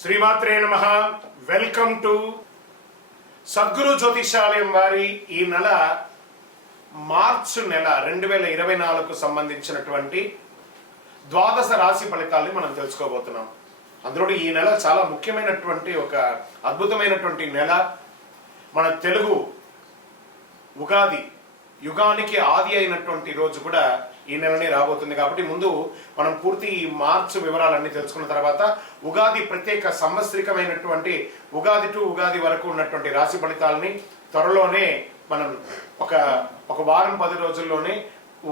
శ్రీమాత్రే నమః. Welcome to Sadhguru జ్యోతిషాలయం వారి ఈ నెల మార్చి నెల 2024కు సంబంధించినటువంటి ద్వాదశ రాశి ఫలితాలని మనం తెలుసుకోబోతున్నాం. అందులో ఈ నెల చాలా ముఖ్యమైనటువంటి ఒక అద్భుతమైనటువంటి నెల. మన తెలుగు ఉగాది యుగానికి ఆది అయినటువంటి రోజు కూడా ఈ నెలనే రాబోతుంది. కాబట్టి ముందు మనం పూర్తి ఈ మార్చి వివరాలన్నీ తెలుసుకున్న తర్వాత ఉగాది ప్రత్యేక సంవత్సరికమైనటువంటి ఉగాది టు ఉగాది వరకు ఉన్నటువంటి రాశి ఫలితాలని త్వరలోనే మనం ఒక వారం 10 రోజుల్లోనే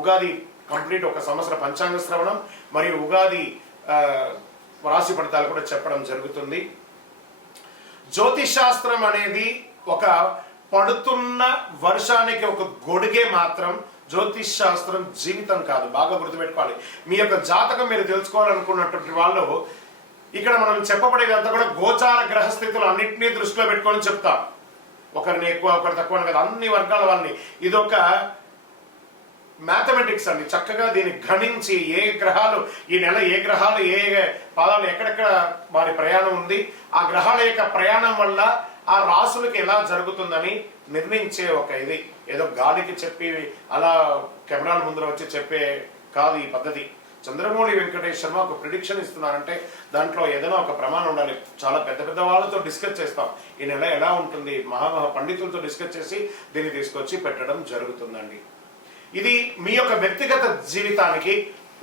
ఉగాది కంప్లీట్ ఒక సంవత్సర పంచాంగ శ్రవణం మరియు ఉగాది రాశి ఫలితాలు కూడా చెప్పడం జరుగుతుంది. జ్యోతిష్ శాస్త్రం అనేది ఒక పడుతున్న వర్షానికి ఒక గొడుగే మాత్రం. జ్యోతిష్ శాస్త్రం జీవితం కాదు, బాగా గుర్తుపెట్టుకోవాలి. మీ యొక్క జాతకం మీరు తెలుసుకోవాలనుకున్నటువంటి వాళ్ళు ఇక్కడ మనం చెప్పబడేదంతా కూడా గోచార గ్రహస్థితులు అన్నింటినీ దృష్టిలో పెట్టుకొని చెప్తాం. ఒకరిని ఎక్కువ ఒకరు తక్కువ కదా, అన్ని వర్గాల వాళ్ళని. ఇదొక మ్యాథమెటిక్స్ అండి. చక్కగా దీన్ని గణించి ఏ గ్రహాలు ఈ నెల ఏ గ్రహాలు ఏ పాదాలు ఎక్కడెక్కడ వారి ప్రయాణం ఉంది, ఆ గ్రహాల యొక్క ప్రయాణం వల్ల ఆ రాసులకి ఎలా జరుగుతుందని నిర్ణయించే ఒక ఇది. ఏదో గాలికి చెప్పి అలా కెమెరాల ముందర వచ్చి చెప్పే కాదు ఈ పద్ధతి. చంద్రమౌళి వెంకటేష్ శర్మ ఒక ప్రిడిక్షన్ ఇస్తున్నారంటే దాంట్లో ఏదైనా ఒక ప్రమాణం ఉండాలి. చాలా పెద్ద పెద్ద వాళ్ళతో డిస్కస్ చేస్తాం ఈ నెల ఎలా ఉంటుంది, మహామహా పండితులతో డిస్కస్ చేసి దీన్ని తీసుకొచ్చి పెట్టడం జరుగుతుందండి. ఇది మీ యొక్క వ్యక్తిగత జీవితానికి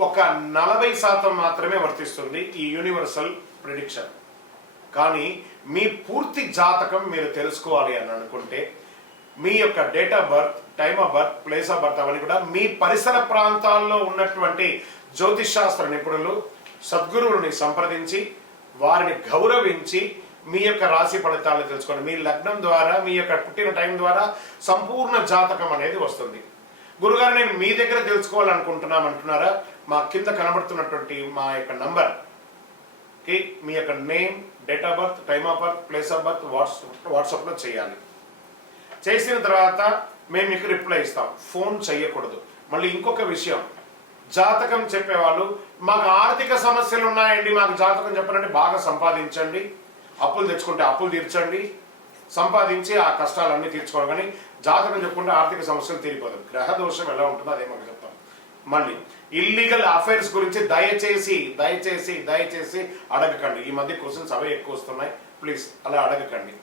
ఒక 40% మాత్రమే వర్తిస్తుంది ఈ యూనివర్సల్ ప్రిడిక్షన్. కానీ మీ పూర్తి జాతకం మీరు తెలుసుకోవాలి అని అనుకుంటే మీ యొక్క date of birth, time of birth, place of birth అవన్నీ కూడా మీ పరిసర ప్రాంతాల్లో ఉన్నటువంటి జ్యోతిష్ శాస్త్ర నిపుణులు సద్గురువుని సంప్రదించి వారిని గౌరవించి మీ యొక్క రాశి ఫలితాలను తెలుసుకోండి. మీ లగ్నం ద్వారా మీ యొక్క పుట్టిన టైం ద్వారా సంపూర్ణ జాతకం అనేది వస్తుంది. గురుగారు నేను మీ దగ్గర తెలుసుకోవాలనుకుంటున్నాం అంటున్నారా? మా కింద కనబడుతున్నటువంటి మా యొక్క నంబర్కి మీ యొక్క name, date of birth, time of birth, place of birth వాట్సాప్లో చేయాలి. చేసిన తర్వాత మేము మీకు రిప్లై ఇస్తాం. ఫోన్ చేయకూడదు. మళ్ళీ ఇంకొక విషయం, జాతకం చెప్పేవాళ్ళు మాకు ఆర్థిక సమస్యలు ఉన్నాయండి, మాకు జాతకం చెప్పాలంటే బాగా సంపాదించండి, అప్పులు తెచ్చుకుంటే అప్పులు తీర్చండి, సంపాదించి ఆ కష్టాలన్నీ తీర్చుకోవాలి. కానీ జాతకం చెప్పుకుంటే ఆర్థిక సమస్యలు తీరిపోదు. గ్రహ దోషం ఎలా ఉంటుందో అదే మాకు చెప్తాం. మళ్ళీ ఇల్లీగల్ అఫైర్స్ గురించి దయచేసి దయచేసి దయచేసి అడగకండి. ఈ మధ్య క్వశ్చన్స్ అవే ఎక్కువ వస్తున్నాయి. ప్లీజ్ అలా అడగకండి.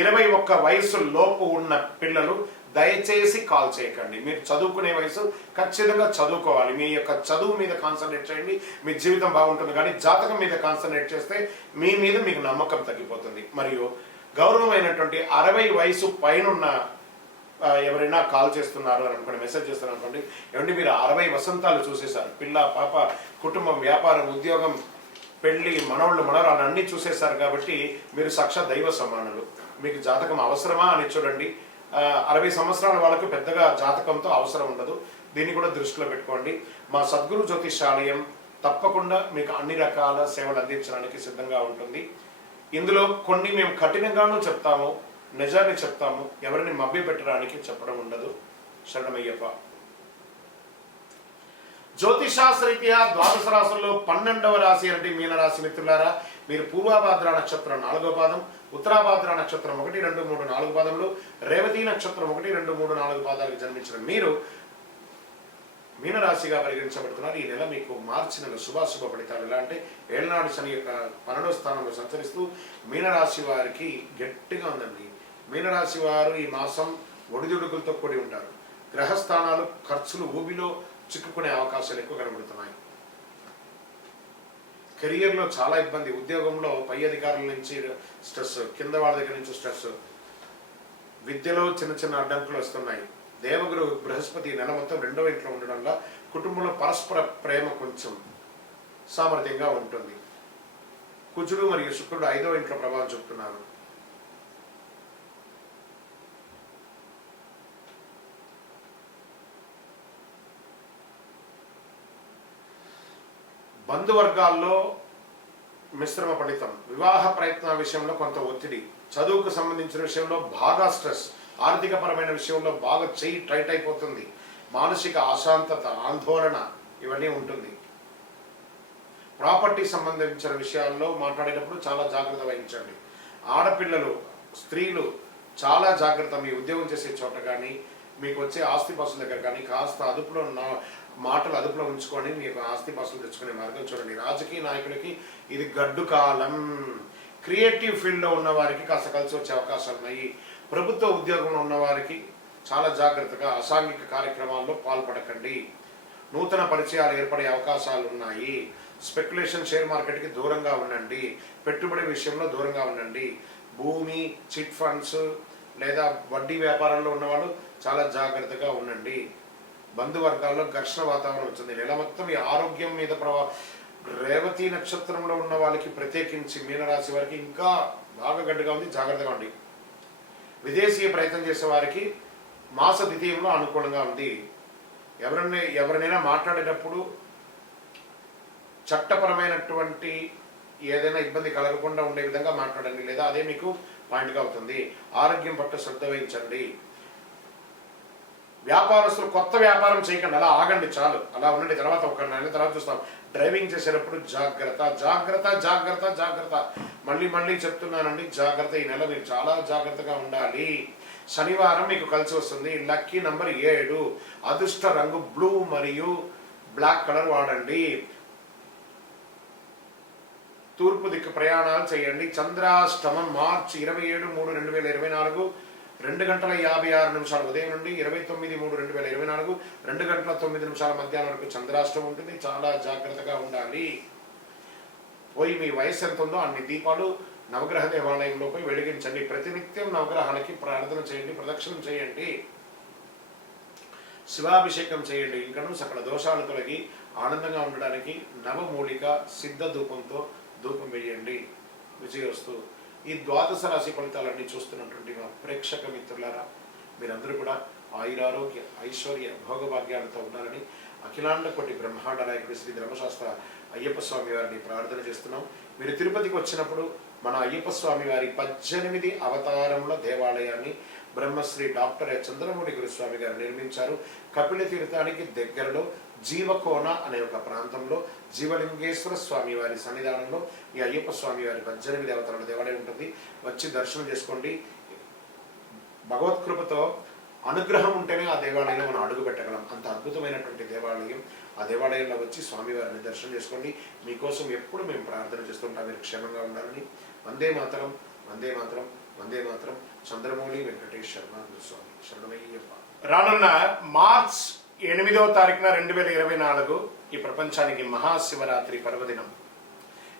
21 వయసు లోపు ఉన్న పిల్లలు దయచేసి కాల్ చేయకండి. మీరు చదువుకునే వయసు ఖచ్చితంగా చదువుకోవాలి. మీ యొక్క చదువు మీద కాన్సన్ట్రేట్ చేయండి, మీ జీవితం బాగుంటుంది. కానీ జాతకం మీద కాన్సన్ట్రేట్ చేస్తే మీ మీద మీకు నమ్మకం తగ్గిపోతుంది. మరియు గౌరవమైనటువంటి 60 వయసు పైనున్న ఎవరైనా కాల్ చేస్తున్నారు అని అనుకోండి, మెసేజ్ చేస్తున్నారు అనుకోండి, ఏమంటే మీరు 60 వసంతాలు చూసేశారు, పిల్ల పాప కుటుంబం వ్యాపారం ఉద్యోగం పెళ్లి మనవాళ్ళు మనవరాలు అన్నీ చూసేశారు కాబట్టి మీరు సాక్షాత్ దైవ సమానులు. మీకు జాతకం అవసరమా అని చూడండి. 60 సంవత్సరాల వాళ్ళకు పెద్దగా జాతకంతో అవసరం ఉండదు. దీన్ని కూడా దృష్టిలో పెట్టుకోండి. మా సద్గురు జ్యోతిషాలయం తప్పకుండా మీకు అన్ని రకాల సేవలు అందించడానికి సిద్ధంగా ఉంటుంది. ఇందులో కొన్ని మేము కఠినంగానూ చెప్తాము, నిజాన్ని చెప్తాము. ఎవరిని మభ్య పెట్టడానికి చెప్పడం ఉండదు. శరణమయ్యప్ప. జ్యోతిషాస్త్రరీత్యా ద్వాదశ రాశుల్లో 12వ రాశి అంటే మీనరాశి. మిత్రులారా, మీరు పూర్వాభాద్ర నక్షత్రం 4వ పాదం, ఉత్తరాభాద్ర నక్షత్రం 1, 2, 3, 4 పాదములు, రేవతి నక్షత్రం 1, 2, 3, 4 పాదాలకు జన్మించిన మీరు మీనరాశిగా పరిగణించబడుతున్నారు. ఈ నెల మీకు మార్చి నెల శుభాశుభ ఫలితాలు ఎలా అంటే ఏళ్ళనాడు శని యొక్క 12వ స్థానంలో సంచరిస్తూ మీనరాశి వారికి గట్టిగా ఉందండి. మీనరాశి వారు ఈ మాసం ఒడిదుడుకులతో కూడి ఉంటారు. గ్రహస్థానాలు ఖర్చులు ఊబిలో చిక్కుకునే అవకాశాలు ఎక్కువ కనబడుతున్నాయి. కెరియర్లో చాలా ఇబ్బంది, ఉద్యోగంలో పై అధికారుల నుంచి స్ట్రెస్, కింద వాళ్ళ దగ్గర నుంచి స్ట్రెస్, విద్యలో చిన్న చిన్న అడ్డంకులు వస్తున్నాయి. దేవగురు బృహస్పతి నెల మొత్తం 2వ ఇంట్లో ఉండడం వల్ల కుటుంబంలో పరస్పర ప్రేమ కొంచెం సామర్థ్యంగా ఉంటుంది. కుజుడు మరియు శుక్రుడు 5వ ఇంట్లో ప్రభావం చూపుతున్నారు. బంధువర్గాల్లో మిశ్రమ ఫలితం, వివాహ ప్రయత్న విషయంలో కొంత ఒత్తిడి, చదువుకు సంబంధించిన విషయంలో బాగా స్ట్రెస్, ఆర్థిక పరమైన విషయంలో బాగా చెయ్యి టైట్ అయిపోతుంది, మానసిక అశాంతత, ఆందోళన ఇవన్నీ ఉంటుంది. ప్రాపర్టీ సంబంధించిన విషయాల్లో మాట్లాడేటప్పుడు చాలా జాగ్రత్త వహించండి. ఆడపిల్లలు, స్త్రీలు చాలా జాగ్రత్త. మీ ఉద్యోగం చేసే చోట కానీ, మీకు వచ్చే ఆస్తిపాస్తుల దగ్గర కానీ కాస్త అదుపులో మాటలు అదుపులో ఉంచుకొని మీకు ఆస్తిపాస్తులు తెచ్చుకునే మార్గం చూడండి. రాజకీయ నాయకులకి ఇది గడ్డు కాలం. క్రియేటివ్ ఫీల్డ్లో ఉన్న వారికి కాస్త కలిసి వచ్చే అవకాశాలు ఉన్నాయి. ప్రభుత్వ ఉద్యోగంలో ఉన్న వారికి చాలా జాగ్రత్తగా అసాంఘిక కార్యక్రమాల్లో పాల్పడకండి. నూతన పరిచయాలు ఏర్పడే అవకాశాలు ఉన్నాయి. స్పెక్యులేషన్, షేర్ మార్కెట్కి దూరంగా ఉండండి. పెట్టుబడి విషయంలో దూరంగా ఉండండి. భూమి, చిట్ ఫండ్స్ లేదా వడ్డీ వ్యాపారంలో ఉన్నవాళ్ళు చాలా జాగ్రత్తగా ఉండండి. బంధువర్గాల్లో ఘర్షణ వాతావరణం వచ్చింది. నెల మొత్తం ఈ ఆరోగ్యం మీద రేవతి నక్షత్రంలో ఉన్న వాళ్ళకి ప్రత్యేకించి మీనరాశి వారికి ఇంకా బాగా గడ్డుగా ఉంది. జాగ్రత్తగా ఉండి. విదేశీయ ప్రయత్నం చేసే వారికి మాస ద్వితీయంలో అనుకూలంగా ఉంది. ఎవరినైనా మాట్లాడేటప్పుడు చట్టపరమైనటువంటి ఏదైనా ఇబ్బంది కలగకుండా ఉండే విధంగా మాట్లాడండి, లేదా అదే మీకు పాయింట్గా అవుతుంది. ఆరోగ్యం పట్ల శ్రద్ధ వహించండి. వ్యాపారస్తులు కొత్త వ్యాపారం చేయకండి, అలా ఆగండి, చాలు, అలా ఉండండి. తర్వాత ఒక నెల తర్వాత చూస్తాం. డ్రైవింగ్ చేసేటప్పుడు జాగ్రత్త, జాగ్రత్త, జాగ్రత్త, జాగ్రత్త. మళ్ళీ చెప్తున్నానండి, జాగ్రత్త. ఈ నెల మీరు చాలా జాగ్రత్తగా ఉండాలి. శనివారం మీకు కలిసి వస్తుంది. Lucky number 7. అదృష్ట రంగు బ్లూ మరియు బ్లాక్ కలర్ వాడండి. తూర్పు దిక్కు ప్రయాణాలు చేయండి. చంద్రాష్టమం మార్చి 27/3/2024 2:56 ఉదయం నుండి 29/3/2024 2:09 మధ్యాహ్నం వరకు చంద్రాష్టమం ఉంటుంది. చాలా జాగ్రత్తగా ఉండాలి. పోయి మీ వయసు ఎంత ఉందో అన్ని దీపాలు నవగ్రహ దేవాలయంలో పోయి వెలిగించండి. ప్రతినిత్యం నవగ్రహానికి ప్రార్థన చేయండి, ప్రదక్షిణం చేయండి, శివాభిషేకం చేయండి. ఇంకనూ సకల దోషాలు తొలగి ఆనందంగా ఉండడానికి నవమూలిక సిద్ధ ధూపంతో ధూపం వేయండి. విజయవస్తు. ఈ ద్వాదశ రాశి ఫలితాలన్నీ చూస్తున్నటువంటి మా ప్రేక్షక మిత్రులారా, మీరందరూ కూడా ఆయురారోగ్య ఐశ్వర్య భోగభాగ్యాలతో ఉండాలని అఖిలాండ కోటి బ్రహ్మాండ నాయకుడు శ్రీ ధర్మశాస్త్ర అయ్యప్ప స్వామి వారిని ప్రార్థన చేస్తున్నాం. మీరు తిరుపతికి వచ్చినప్పుడు మన అయ్యప్ప స్వామి వారి 18 అవతారముల దేవాలయాన్ని బ్రహ్మశ్రీ డాక్టర్ చంద్రమౌళి గురుస్వామి గారు నిర్మించారు. కపిల తీర్థానికి దగ్గరలో జీవకోన అనే ఒక ప్రాంతంలో జీవలింగేశ్వర స్వామి వారి సన్నిధానంలో ఈ అయ్యప్ప స్వామి వారి 18 అవతారాల దేవాలయం ఉంటుంది. వచ్చి దర్శనం చేసుకోండి. భగవత్కృపతో అనుగ్రహం ఉంటేనే ఆ దేవాలయంలో మనం అడుగు పెట్టగలం. అంత అద్భుతమైనటువంటి దేవాలయం. ఆ దేవాలయంలో వచ్చి స్వామివారిని దర్శనం చేసుకోండి. మీకోసం ఎప్పుడు మేము ప్రార్థన చేస్తుంటాం, మీరు క్షేమంగా ఉండాలని. వందే మాతరం, వందే మాతరం, వందే మాతరం. చంద్రమౌళి వెంకటేష్ శర్మ గురుస్వామి శరణమయ్యప్ప. రానున్న మార్చ్ 8వ తారీఖున 2024 ఈ ప్రపంచానికి మహాశివరాత్రి పర్వదినం.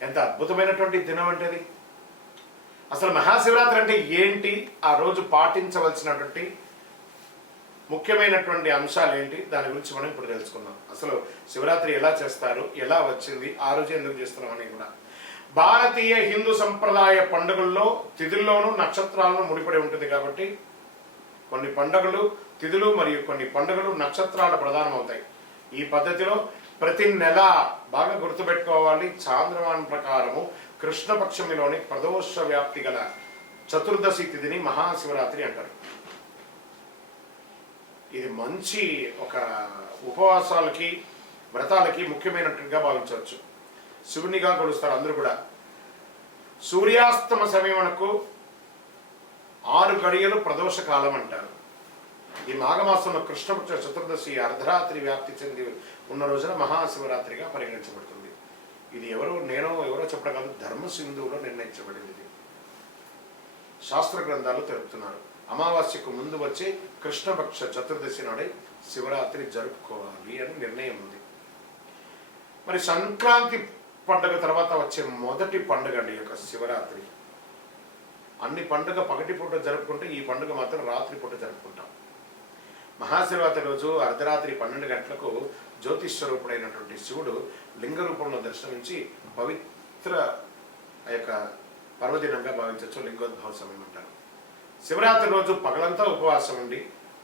ఎంత అద్భుతమైనటువంటి దినం అంటే అది. అసలు మహాశివరాత్రి అంటే ఏంటి, ఆ రోజు పాటించవలసినటువంటి ముఖ్యమైనటువంటి అంశాలు ఏంటి, దాని గురించి మనం ఇప్పుడు తెలుసుకుందాం. అసలు శివరాత్రి ఎలా చేస్తారు, ఎలా వచ్చింది, ఆ రోజు ఎందుకు చేస్తున్నాం అని కూడా. భారతీయ హిందూ సంప్రదాయ పండుగల్లో తిథుల్లోనూ నక్షత్రాలను ముడిపడి ఉంటుంది కాబట్టి కొన్ని పండుగలు తిథులు మరియు కొన్ని పండుగలు నక్షత్రాలు ప్రధానమవుతాయి. ఈ పద్ధతిలో ప్రతి నెల బాగా గుర్తుపెట్టుకోవాలి. చాంద్రమానం ప్రకారము కృష్ణపక్షమిలోని ప్రదోష వ్యాప్తి గల చతుర్దశి తిథిని మహాశివరాత్రి అంటారు. ఇది మంచి ఒక ఉపవాసాలకి వ్రతాలకి ముఖ్యమైనట్టుగా భావించవచ్చు. శివునిగా కొలుస్తారు అందరూ కూడా. సూర్యాస్తమ సమయమునకు 6 గడియలు ప్రదోష కాలం అంటారు. ఈ మాఘమాసంలో కృష్ణపక్ష చతుర్దశి అర్ధరాత్రి వ్యాప్తి చెంది ఉన్న రోజున మహాశివరాత్రిగా పరిగణించబడుతుంది. ఇది ఎవరో చెప్పడం కాదు, ధర్మ సింధువులో నిర్ణయించబడింది. ఇది శాస్త్ర గ్రంథాలు తెలుపుతున్నారు. అమావాస్యకు ముందు వచ్చే కృష్ణపక్ష చతుర్దశి నాడే శివరాత్రి జరుపుకోవాలి అని నిర్ణయం ఉంది. మరి సంక్రాంతి పండుగ తర్వాత వచ్చే మొదటి పండుగ అండి యొక్క శివరాత్రి. అన్ని పండుగ పగటి పూట జరుపుకుంటే ఈ పండుగ మాత్రం రాత్రి పూట జరుపుకుంటాం. మహాశివరాత్రి రోజు అర్ధరాత్రి 12 గంటలకు జ్యోతిస్వరూపుడైనటువంటి శివుడు లింగ రూపంలో దర్శనమించి పవిత్ర ఆ యొక్క పర్వదినంగా భావించవచ్చు. లింగోద్భవ సమయం అంటారు. శివరాత్రి రోజు పగలంతా ఉపవాసం ఉండి,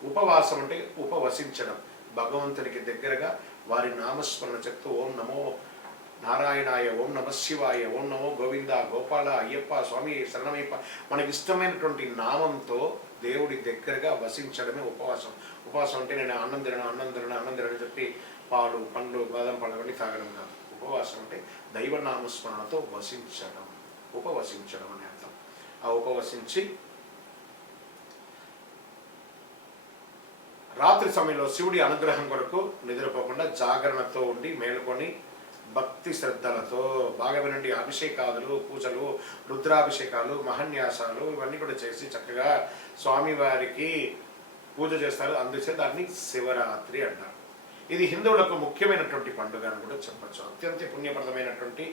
ఉపవాసం అంటే ఉపవసించడం, భగవంతునికి దగ్గరగా వారి నామస్మరణ చెప్తూ ఓం నమో నారాయణాయ, ఓం నమ శివాయ, ఓం నమో గోవింద, గోపాల, అయ్యప్ప, స్వామి శరణమయ్యప్ప, మనకి ఇష్టమైనటువంటి నామంతో దేవుడి దగ్గరగా వసించడమే ఉపవాసం. ఉపవాసం అంటే నేను అన్నం తినను అని చెప్పి పాలు, పండ్లు, బాదం పళ్ళు అవన్నీ తాగడం కాదు. ఉపవాసం అంటే దైవనామస్మరణతో వసించడం, ఉపవసించడం అనే అర్థం. ఆ ఉపవసించి రాత్రి సమయంలో శివుడి అనుగ్రహం కొరకు నిద్రపోకుండా జాగరణతో ఉండి మేలుకొని భక్తి శ్రద్ధలతో, బాగా వినండి, అభిషేకాదులు, పూజలు, రుద్రాభిషేకాలు, మహన్యాసాలు ఇవన్నీ కూడా చేసి చక్కగా స్వామివారికి పూజ చేస్తారు. అందుచే దాన్ని శివరాత్రి అంటారు. ఇది హిందువులకు ముఖ్యమైనటువంటి పండుగ అని కూడా చెప్పచ్చు. అత్యంత పుణ్యప్రదమైనటువంటి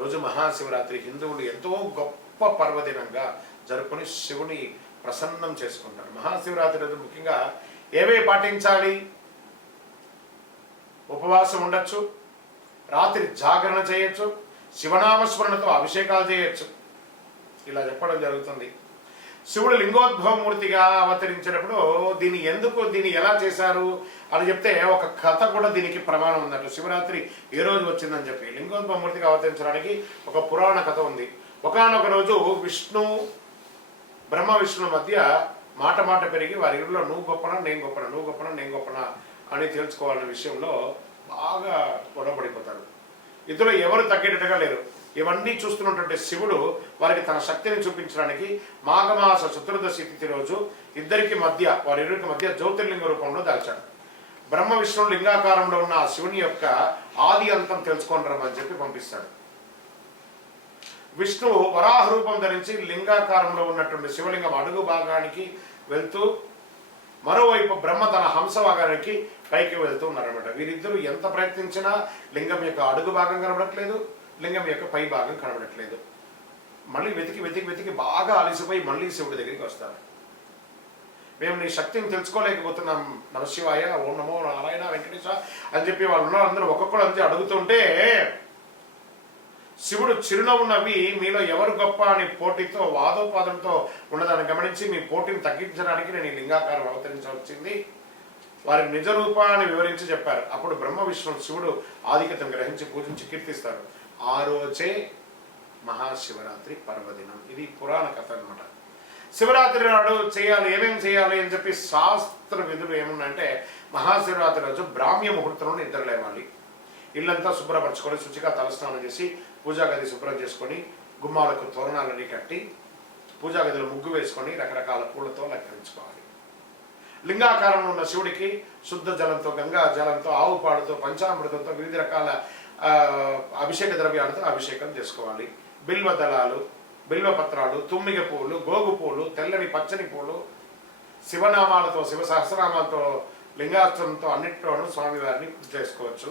రోజు మహాశివరాత్రి. హిందువులు ఎంతో గొప్ప పర్వదినంగా జరుపుకొని శివుని ప్రసన్నం చేసుకుంటారు. మహాశివరాత్రి రోజు ముఖ్యంగా ఏమేమి పాటించాలి? ఉపవాసం ఉండొచ్చు, రాత్రి జాగరణ చేయొచ్చు, శివనామస్మరణతో అభిషేకాలు చేయొచ్చు. ఇలా చెప్పడం జరుగుతుంది. శివుడు లింగోద్భవమూర్తిగా అవతరించినప్పుడు దీన్ని ఎలా చేశారు అని చెప్తే ఒక కథ కూడా దీనికి ప్రమాణం ఉందట. శివరాత్రి ఏ రోజు వచ్చిందని చెప్పి లింగోద్భవమూర్తిగా అవతరించడానికి ఒక పురాణ కథ ఉంది. ఒకానొక రోజు బ్రహ్మ విష్ణు మధ్య మాట పెరిగి వారి ఇరులో నువ్వు గొప్పనా నేను గొప్పనా, నువ్వు గొప్పనా నేను గొప్పనా అని తెలుసుకోవాలనే విషయంలో బాగా గొడవపడిపోతారు. ఇద్దరు ఎవరు తగ్గేటట్టుగా లేరు. ఇవన్నీ చూస్తున్నటువంటి శివుడు వారికి తన శక్తిని చూపించడానికి మాఘమాస చతుర్దశి తిథి రోజు వారిరువురికి మధ్య జ్యోతిర్లింగ రూపంలో దాల్చాడు. బ్రహ్మ విష్ణు లింగాకారంలో ఉన్న ఆ శివుని యొక్క ఆది అంతం తెలుసుకొని రమ్మని చెప్పి పంపిస్తాడు. విష్ణువు వరాహ రూపం ధరించి లింగాకారంలో ఉన్నటువంటి శివలింగం అడుగు భాగానికి వెళ్తూ, మరోవైపు బ్రహ్మ తన హంస భాగానికి పైకి వెళ్తూ ఉన్నారన్నమాట. వీరిద్దరూ ఎంత ప్రయత్నించినా లింగం యొక్క అడుగు భాగం కనబడట్లేదు, లింగం యొక్క పై భాగం కనబడట్లేదు. మళ్ళీ వెతికి బాగా అలసిపోయి మళ్ళీ శివుడి దగ్గరికి వస్తారు. మేము నీ శక్తిని తెలుసుకోలేకపోతున్నాం నమశివాయ, ఓం నమో నారాయణ వెంకటేశ అని చెప్పి వాళ్ళందరూ ఒక్కొక్కరు అంతే అడుగుతుంటే శివుడు చిరునవ్వు నవ్వి మీలో ఎవరు గొప్ప అని పోటీతో వాదోపాదంతో ఉన్నదాన్ని గమనించి మీ పోటీని తగ్గించడానికి నేను ఈ లింగాకారం అవతరించవచ్చింది, వారి నిజ రూపాన్ని వివరించి చెప్పారు. అప్పుడు బ్రహ్మ విష్ణు శివుడు ఆధిక్యతను గ్రహించి పూజించి కీర్తిస్తారు. ఆ రోజే మహాశివరాత్రి పర్వదినం. ఇది పురాణ కథ అనమాట. శివరాత్రి నాడు ఏమేమి చేయాలి అని చెప్పి శాస్త్ర విధులు ఏమున్నాయంటే, మహాశివరాత్రి రోజు బ్రాహ్మ్య ముహూర్తంలో నిద్ర లేవాలి, ఇల్లంతా శుభ్రపరచుకొని శుచిగా తలస్నానం చేసి పూజా గది శుభ్రం చేసుకొని గుమ్మాలకు తోరణాలన్నీ కట్టి పూజా గదిలో ముగ్గు వేసుకొని రకరకాల పూలతో అలంకరించుకోవాలి. లింగాకారంలో ఉన్న శివుడికి శుద్ధ జలంతో, గంగా జలంతో, ఆవు పాడుతో, పంచామృతంతో, వివిధ రకాల అభిషేక ద్రవ్యాలతో అభిషేకం చేసుకోవాలి. బిల్వ దళాలు, బిల్వపత్రాలు, తుమ్మిగ పూలు, గోగు పూలు, తెల్లని పచ్చని పూలు, శివనామాలతో, శివ సహస్రనామాలతో, లింగాస్త్రంతో అన్నింటిలోనూ స్వామివారిని పూజ చేసుకోవచ్చు.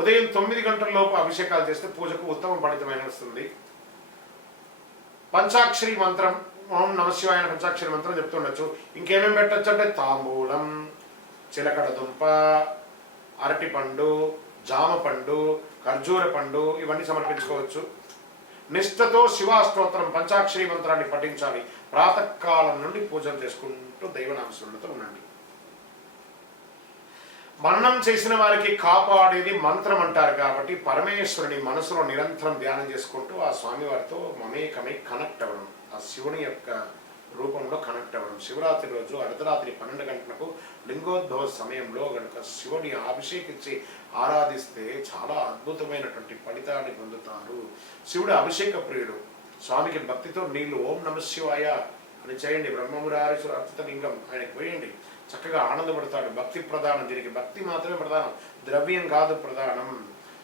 ఉదయం 9 గంటల లోపు అభిషేకాలు చేస్తే పూజకు ఉత్తమ ఫలితమైన వస్తుంది. పంచాక్షరి మంత్రం, ఓం నమశివాయ పంచాక్షరి మంత్రం చెప్తుండొచ్చు. ఇంకేమేమి పెట్టచ్చు అంటే తాంబూలం, చిలకడ దుంప, అరటిపండు, జామ పండు, ఖర్జూర పండు ఇవన్నీ సమర్పించుకోవచ్చు. నిష్ఠతో శివాస్తోత్రం పంచాక్షరి మంత్రాన్ని పఠించాలి. ప్రాతకాలం నుండి పూజలు చేసుకుంటూ దైవనామస్మరణతో ఉండండి. మననం చేసిన వారికి కాపాడేది మంత్రం అంటారు కాబట్టి పరమేశ్వరుని మనసులో నిరంతరం ధ్యానం చేసుకుంటూ ఆ స్వామివారితో మమేకమై కనెక్ట్ అవ్వడం, ఆ శివుని యొక్క రూపంలో కనెక్ట్ అవ్వడం. శివరాత్రి రోజు అర్ధరాత్రి 12 గంటలకు లింగోద్భవ సమయంలో గనుక శివుని అభిషేకించి ఆరాధిస్తే చాలా అద్భుతమైనటువంటి ఫలితాన్ని పొందుతారు. శివుడు అభిషేక ప్రియుడు. స్వామికి భక్తితో నీళ్లు ఓం నమశివాయ అని చేయండి. బ్రహ్మమురారీశ్వర అర్చిత లింగం ఆయనకు పోయండి, చక్కగా ఆనందపడతాడు. భక్తి ప్రధానం, దీనికి భక్తి మాత్రమే ప్రధానం, ద్రవ్యం కాదు ప్రధానం.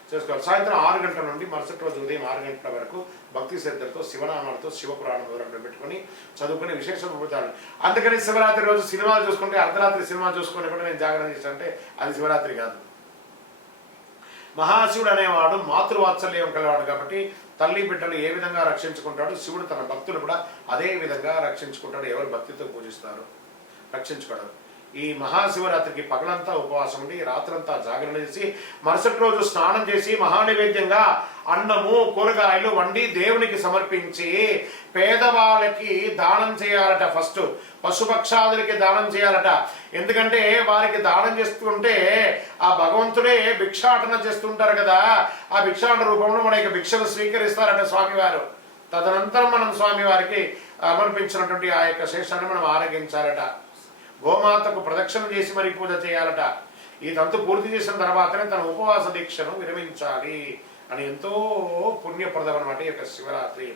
చేసుకోవాలి. సాయంత్రం 6 గంటల నుండి మరుసటి రోజు ఉదయం 6 గంటల వరకు భక్తి శ్రద్ధలతో శివనామాలతో శివపురాణం వివరణ పెట్టుకొని చదువుకుని విశేషం పొందుతాడు. అందుకని శివరాత్రి రోజు సినిమాలు చూసుకుంటే, అర్ధరాత్రి సినిమా చూసుకుని కూడా నేను జాగరణ చేస్తానంటే అది శివరాత్రి కాదు. మహాశివుడు అనేవాడు మాతృవాత్సల్యం కలివాడు కాబట్టి తల్లి బిడ్డలు ఏ విధంగా రక్షించుకుంటాడు, శివుడు తన భక్తులు కూడా అదే విధంగా రక్షించుకుంటాడు. ఎవరు భక్తితో పూజిస్తారు రక్షించుకోవడం. ఈ మహాశివరాత్రికి పగలంతా ఉపవాసం ఉండి రాత్రంతా జాగరణ చేసి మరుసటి రోజు స్నానం చేసి మహానైవేద్యంగా అన్నము కూరగాయలు వండి దేవునికి సమర్పించి పేదవాళ్ళకి దానం చేయాలట. ఫస్ట్ పశుపక్షాదులకి దానం చేయాలట. ఎందుకంటే వారికి దానం చేస్తుంటే ఆ భగవంతుడే భిక్షాటన చేస్తుంటారు కదా, ఆ భిక్షాటన రూపంలో మన యొక్క భిక్షను స్వీకరిస్తారట స్వామివారు. తదనంతరం మనం స్వామివారికి సమర్పించినటువంటి ఆ యొక్క శేషాన్ని మనం ఆరగించాలట. గోమాతకు ప్రదక్షిణ చేసి మరి పూజ చేయాలట. ఈ తంతు పూర్తి చేసిన తర్వాతనే తన ఉపవాస దీక్షను విరమించాలి అని ఎంతో పుణ్యప్రదం అనమాట ఈ యొక్క శివరాత్రి.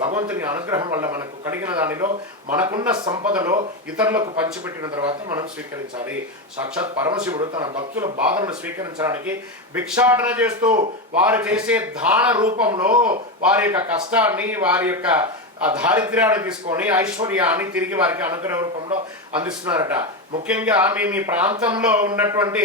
భగవంతుని అనుగ్రహం వల్ల మనకు కలిగిన దానిలో మనకున్న సంపదలో ఇతరులకు పంచిపెట్టిన తర్వాత మనం స్వీకరించాలి. సాక్షాత్ పరమశివుడు తన భక్తుల బాధలను స్వీకరించడానికి భిక్షాటన చేస్తూ వారు చేసే దాన రూపంలో వారి యొక్క కష్టాన్ని, వారి యొక్క ఆ దారిద్ర్యాన్ని తీసుకొని ఐశ్వర్యాన్ని తిరిగి వారికి అనుగ్రహ రూపంలో అందిస్తున్నారట. ముఖ్యంగా మీ ప్రాంతంలో ఉన్నటువంటి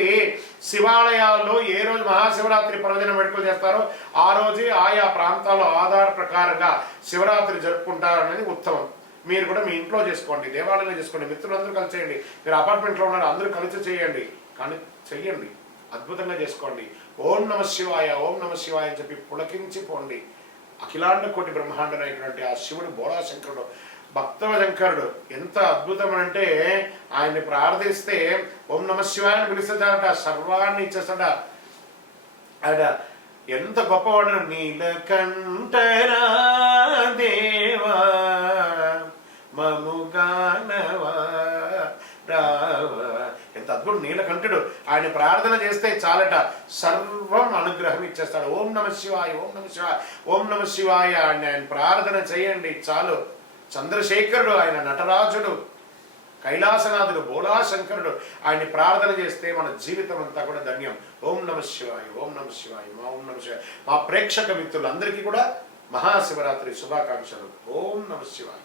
శివాలయాల్లో ఏ రోజు మహాశివరాత్రి పర్వదిన వేడుకలు చేస్తారో ఆ రోజే ఆయా ప్రాంతాల్లో ఆధార ప్రకారంగా శివరాత్రి జరుపుకుంటారనేది ఉత్తమం. మీరు కూడా మీ ఇంట్లో చేసుకోండి, దేవాలయంలో చేసుకోండి, మిత్రులందరూ కలిసి చేయండి. మీరు అపార్ట్మెంట్లో ఉన్నారు, అందరూ కలిసి చేయండి, కానీ చెయ్యండి, అద్భుతంగా చేసుకోండి. ఓం నమ శివాయ, ఓం నమ శివాయ అని చెప్పి పులకించిపోండి. అఖిలాండ కోటి బ్రహ్మాండ నాయకుడు ఆ శివుడు బోళాశంకరుడు, భక్తవ శంకరుడు ఎంత అద్భుతమంటే ఆయన్ని ప్రార్థిస్తే ఓం నమ శివాయని పిలుస్తాడట, సర్వాన్ని ఇచ్చేస్తాడ. ఆయన ఎంత గొప్పవాడు. నీలకంఠరా దేవా మముగానవా రావా, ఎంత అద్భుతం. నీలకంఠుడు ఆయన ప్రార్థన చేస్తే చాలట, సర్వం అనుగ్రహం ఇచ్చేస్తాడు. ఓం నమ శివాయ, ఓం నమ శివాయ, ఓం నమ శివాయ అని ఆయన ప్రార్థన చేయండి చాలు. చంద్రశేఖరుడు, ఆయన నటరాజుడు, కైలాసనాథుడు, బోళాశంకరుడు, ఆయన్ని ప్రార్థన చేస్తే మన జీవితం అంతా కూడా ధన్యం. ఓం నమ శివాయ, ఓం నమ శివాయ, మా ఓం నమ శివాయ. మా ప్రేక్షక మిత్రులందరికీ కూడా మహాశివరాత్రి శుభాకాంక్షలు. ఓం నమ శివాయ.